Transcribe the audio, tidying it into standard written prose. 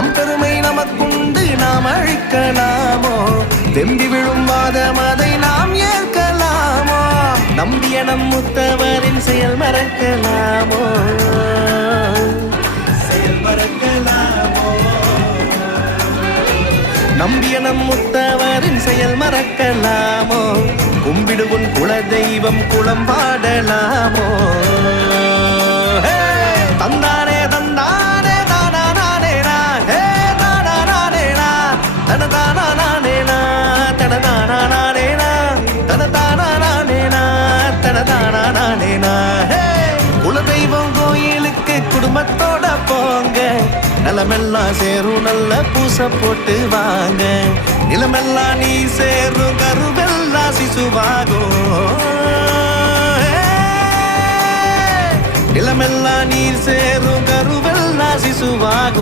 நம் பெருமை நமக்குண்டு நாம் அழிக்கலாமோ வெம்பி விழும் வாதம் அதை நாம் ஏற்கலாமோ நம்பிய நம் முத்தவரின் செயல் மறக்கலாமோ நம்பிய நம் முத்தவரின் செயல் மறக்கலாமோ கும்பிடுவன் குல தெய்வம் குளம் பாடலாமோ தந்தானே தந்தானே தானா நானேனா ஹே தானா நானேனா தனதானா நானேனா தனதானா நானேனா தனதானா நானேனா தனதானா நானேனா ஹே குலதெய்வம் கோயிலுக்கு குடும்பத்தோட போங்க நிலமெல்லாம் சேரும் நல்ல பூச போட்டு வாங்க நிலமெல்லாம் நீ சேரும் கருவெல்லாம் சிசுவாகும் நிலமெல்லாம் நீர் சேரும் கருவெல்லாம் சிசுவாகும்